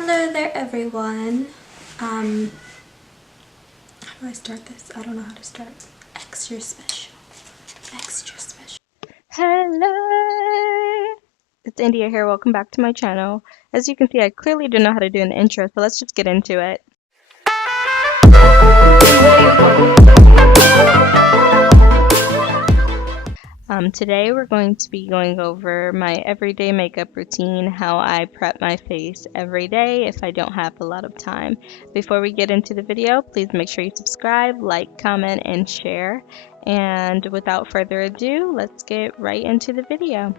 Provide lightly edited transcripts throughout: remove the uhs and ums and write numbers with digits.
Hello there everyone. How do I start this? I don't know how to start. Extra special. Extra special. Hello! It's India here. Welcome back to my channel. As you can see, I clearly don't know how to do an intro, so let's just get into it. Today we're going to be going over my everyday makeup routine, how I prep my face every day if I don't have a lot of time. Before we get into the video, please make sure you subscribe, like, comment, and share. And without further ado, let's get right into the video.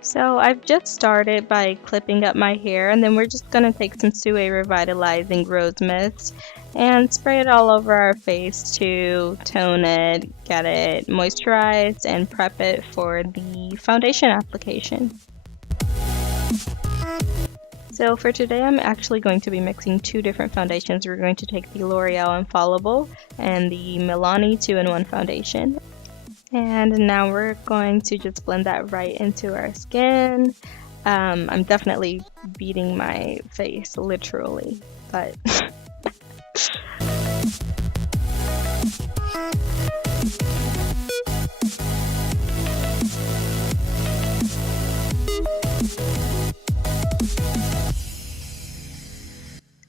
So I've just started by clipping up my hair, and then we're just going to take some Sue Revitalizing Rose Mist and spray it all over our face to tone it, get it moisturized, and prep it for the foundation application. So for today, I'm actually going to be mixing two different foundations. We're going to take the L'Oreal Infallible and the Milani 2-in-1 foundation. And now we're going to just blend that right into our skin. I'm definitely beating my face, literally, but...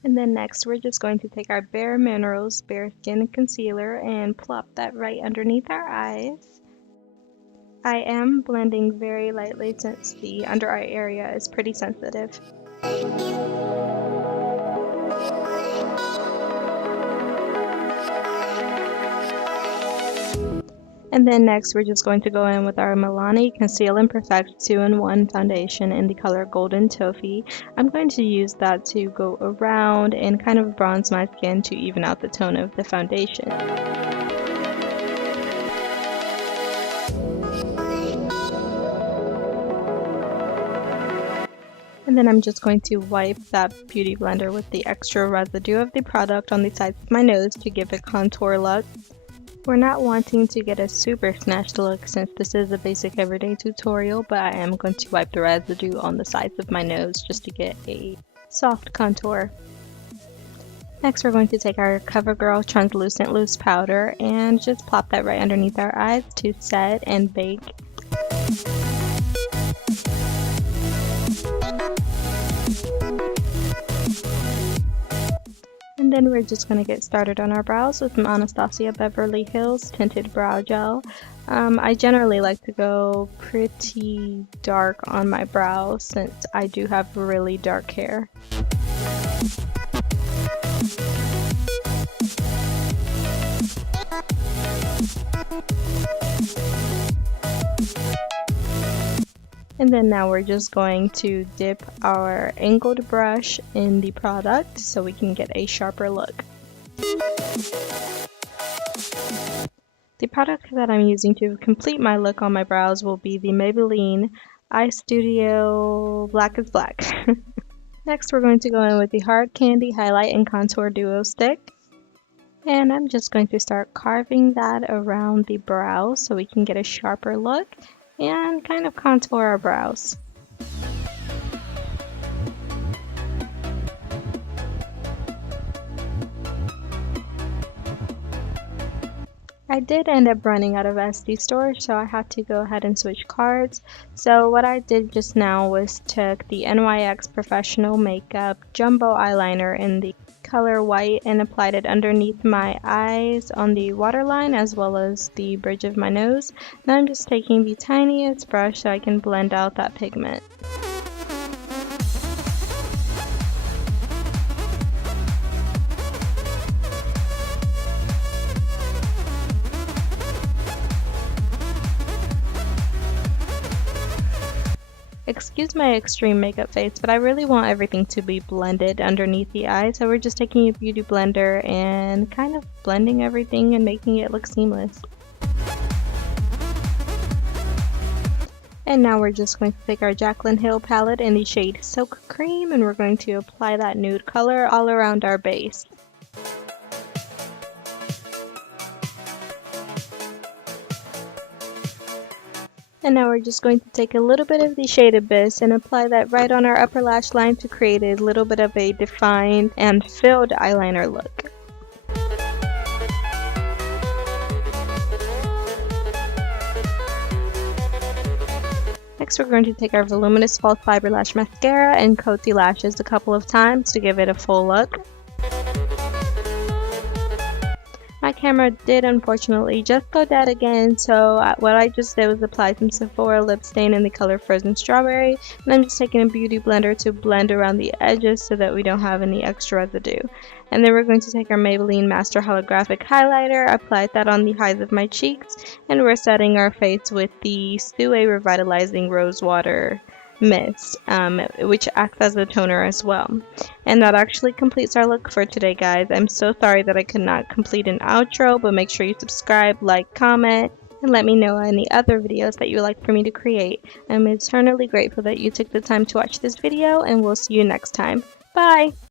And then next, we're just going to take our Bare Minerals Bare Skin Concealer and plop that right underneath our eyes. I am blending very lightly since the under eye area is pretty sensitive. And then next, we're just going to go in with our Milani Conceal and Perfect 2-in-1 foundation in the color Golden Toffee. I'm going to use that to go around and kind of bronze my skin to even out the tone of the foundation. And then I'm just going to wipe that beauty blender with the extra residue of the product on the sides of my nose to give a contour look. We're not wanting to get a super snatched look since this is a basic everyday tutorial, but I am going to wipe the residue on the sides of my nose just to get a soft contour. Next, we're going to take our CoverGirl Translucent Loose Powder and just plop that right underneath our eyes to set and bake. And then we're just going to get started on our brows with some Anastasia Beverly Hills Tinted Brow Gel. I generally like to go pretty dark on my brows since I do have really dark hair. And then now we're just going to dip our angled brush in the product so we can get a sharper look. The product that I'm using to complete my look on my brows will be the Maybelline Eye Studio Black is Black. Next, we're going to go in with the Hard Candy Highlight and Contour Duo Stick. And I'm just going to start carving that around the brow so we can get a sharper look and kind of contour our brows. I did end up running out of SD storage, so I had to go ahead and switch cards. So what I did just now was took the NYX Professional Makeup Jumbo Eyeliner in the color white and applied it underneath my eyes on the waterline as well as the bridge of my nose. Now I'm just taking the tiniest brush so I can blend out that pigment. Excuse my extreme makeup face, but I really want everything to be blended underneath the eye, so we're just taking a beauty blender and kind of blending everything and making it look seamless. And now we're just going to take our Jaclyn Hill palette in the shade Silk Cream and we're going to apply that nude color all around our base. And now we're just going to take a little bit of the shade Abyss and apply that right on our upper lash line to create a little bit of a defined and filled eyeliner look. Next, we're going to take our voluminous false fiber lash mascara and coat the lashes a couple of times to give it a full look. My camera did unfortunately just go dead again, so what I just did was apply some Sephora lip stain in the color Frozen Strawberry, and I'm just taking a beauty blender to blend around the edges so that we don't have any extra residue. And then we're going to take our Maybelline Master Holographic Highlighter, apply that on the highs of my cheeks, and we're setting our face with the Stue Revitalizing Rose Water Mist, which acts as a toner as well. And that actually completes our look for today, guys. I'm so sorry that I could not complete an outro, but make sure you subscribe, like, comment, and let me know any other videos that you would like for me to create. I'm eternally grateful that you took the time to watch this video, and we'll see you next time. Bye!